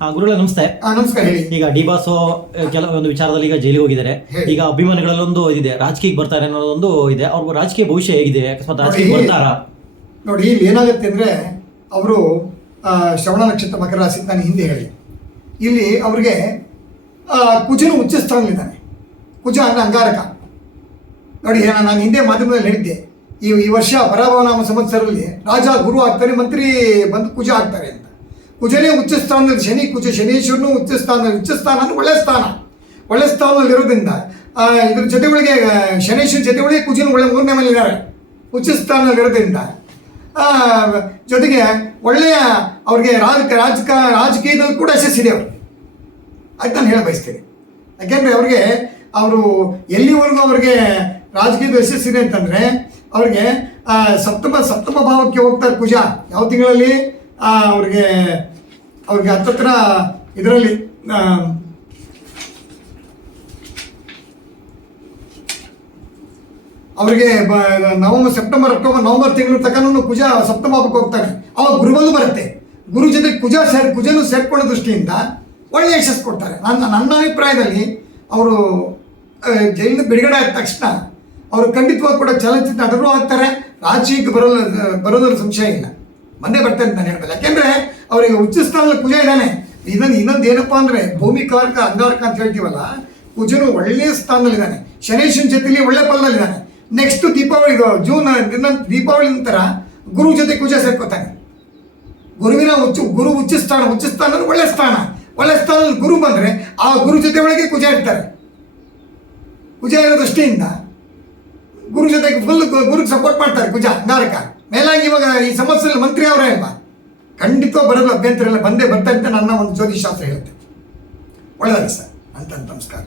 ಗುರುಗಳೇ ನಮಸ್ತೆ. ನಮಸ್ಕಾರ. ಹೇಳಿ. ಈಗ ಡಿ ಬಾಸ್ ಕೆಲವೊಂದು ವಿಚಾರದಲ್ಲಿ ಈಗ ಜೈಲಿಗೆ ಹೋಗಿದ್ದಾರೆ. ಹೇಳಿ. ಈಗ ಅಭಿಮಾನಿಗಳಲ್ಲೊಂದು ಇದಿದೆ, ರಾಜಕೀಯಕ್ಕೆ ಬರ್ತಾರೆ ಅನ್ನೋದೊಂದು ಇದೆ. ಅವ್ರ ರಾಜಕೀಯ ಭವಿಷ್ಯ ಹೇಗಿದೆ? ಅಕಸ್ಮಾತ್ ರಾಜಕೀಯ ಬರ್ತಾರಾ? ನೋಡಿ, ಇಲ್ಲಿ ಏನಾಗುತ್ತೆ ಅಂದರೆ, ಅವರು ಶ್ರವಣ ನಕ್ಷತ್ರ ಮಕರ ರಾಶಿ ನಾನು ಹಿಂದೆ ಹೇಳಿ, ಇಲ್ಲಿ ಅವ್ರಿಗೆ ಕುಜನು ಉಚ್ಚ ಸ್ಥಾನದಲ್ಲಿದ್ದಾನೆ. ಕುಜ ಅಂದರೆ ಅಂಗಾರಕ. ನೋಡಿ, ನಾನು ಹಿಂದೆ ಮಾಧ್ಯಮದಲ್ಲಿ ಹೇಳಿದ್ದೆ, ಈ ವರ್ಷ ಪರಾಭವನಾಮ ಸಂವತ್ಸರದಲ್ಲಿ ರಾಜ ಗುರು ಆಗ್ತಾರೆ, ಮಂತ್ರಿ ಬಂದು ಕುಜ ಆಗ್ತಾರೆ ಅಂತ. ಕುಜನೇ ಉಚ್ಚ ಸ್ಥಾನದಲ್ಲಿ ಶನಿ, ಶನೀಶ್ವರನು ಉಚ್ಚ ಸ್ಥಾನ ಅಂದರೆ ಒಳ್ಳೆ ಸ್ಥಾನದಲ್ಲಿ ಇರೋದ್ರಿಂದ ಇದ್ರ ಜೊತೆ ಒಳಗೆ ಶನೀಶ್ವರ ಜೊತೆ ಒಳಗೆ ಕುಜನ ಒಳ್ಳೆ 3ನೇ ಮೇಲೆ ಇದ್ದಾರೆ, ಉಚ್ಚ ಸ್ಥಾನದಲ್ಲಿ ಇರೋದ್ರಿಂದ ಜೊತೆಗೆ ಒಳ್ಳೆಯ ಅವ್ರಿಗೆ ರಾಜಕೀಯದಲ್ಲಿ ಕೂಡ ಯಶಸ್ಸಿದೆ ಅವರು. ಅದು ನಾನು ಹೇಳ ಬಯಸ್ತೇನೆ. ಯಾಕೆಂದರೆ ಅವರು ಎಲ್ಲಿವರೆಗೂ ಅವ್ರಿಗೆ ರಾಜಕೀಯದ ಯಶಸ್ಸಿದೆ ಅಂತಂದರೆ, ಅವ್ರಿಗೆ ಸಪ್ತಮ ಭಾವಕ್ಕೆ ಹೋಗ್ತಾರೆ ಕುಜ. ಯಾವ ತಿಂಗಳಲ್ಲಿ? ಅವ್ರಿಗೆ ಹತ್ತತ್ರ ಇದರಲ್ಲಿ ಅವ್ರಿಗೆ ಸೆಪ್ಟೆಂಬರ್, ಅಕ್ಟೋಬರ್, ನವಂಬರ್ ತಿಂಗಳು ತನಕ ಕುಜ ಸಪ್ತಮ ಭಾವಕ್ಕೆ ಹೋಗ್ತಾನೆ. ಅವಾಗ ಗುರುಬಲು ಬರುತ್ತೆ. ಗುರು ಜೊತೆ ಕುಜನು ಸೇರ್ಕೊಳ್ಳೋ ದೃಷ್ಟಿಯಿಂದ ಒಳ್ಳೆಯ ಯಶಸ್ಸು ಕೊಡ್ತಾರೆ. ನನ್ನ ಅಭಿಪ್ರಾಯದಲ್ಲಿ ಅವರು ಜೈಲಿಂದ ಬಿಡುಗಡೆ ಆದ ತಕ್ಷಣ ಅವರು ಖಂಡಿತವಾಗಿ ಕೂಡ ಚಲನಚಿತ್ರ ನಟರು ಆಗ್ತಾರೆ. ರಾಜಕೀಯಕ್ಕೆ ಬರೋದ್ರಲ್ಲಿ ಸಂಶಯ ಇಲ್ಲ, ಮೊನ್ನೆ ಬರ್ತಾರೆ ಅಂತ ನಾನು ಹೇಳ್ಬೋದು. ಯಾಕೆಂದರೆ ಅವರಿಗೆ ಉಚ್ಚ ಸ್ಥಾನದಲ್ಲಿ ಕುಜ ಇದ್ದಾನೆ. ಇನ್ನೊಂದು ಏನಪ್ಪ ಅಂದರೆ, ಭೂಮಿಕಾರಕ ಅಂಗಾರಕ ಅಂತ ಹೇಳ್ತೀವಲ್ಲ, ಕುಜನು ಒಳ್ಳೆಯ ಸ್ಥಾನದಲ್ಲಿದ್ದಾನೆ. ಶನೀಶ್ವರನ ಜೊತೆಲಿ ಒಳ್ಳೆ ಫಲದಲ್ಲಿದ್ದಾನೆ. ನೆಕ್ಸ್ಟ್ ದೀಪಾವಳಿ, ದೀಪಾವಳಿ ನಂತರ ಗುರು ಜೊತೆ ಕುಜ ಸೇರ್ಕೋತಾನೆ. ಗುರುವಿನ ಗುರು ಉಚ್ಚ ಸ್ಥಾನ ಒಳ್ಳೆ ಸ್ಥಾನದಲ್ಲಿ ಗುರು ಬಂದರೆ ಆ ಗುರು ಜೊತೆ ಒಳಗೆ ಕುಜ ಇರ್ತಾರೆ. ಕುಜ ಇರೋ ದೃಷ್ಟಿಯಿಂದ ಗುರು ಜೊತೆಗೆ ಫುಲ್ ಗುರುಗೆ ಸಪೋರ್ಟ್ ಮಾಡ್ತಾರೆ ಕುಜ ಅಂಗಾರಕ. ಮೇಲಾಗಿ ಇವಾಗ ಈ ಸಂವತ್ಸರದಲ್ಲಿ ಮಂತ್ರಿ ಅವರೇ ಅಲ್ವಾ, ಖಂಡಿತವಾಗಿ ಬರೋದು ಅಭ್ಯಂತರ ಇಲ್ಲ, ಬರ್ತಾ ಅಂತ ನನ್ನ ಒಂದು ಜ್ಯೋತಿಷಾಸ್ತ್ರ ಹೇಳುತ್ತೆ. ಒಳ್ಳೆಯದಾಗಿ ಸರ್ ಅಂತ. ನಮಸ್ಕಾರ.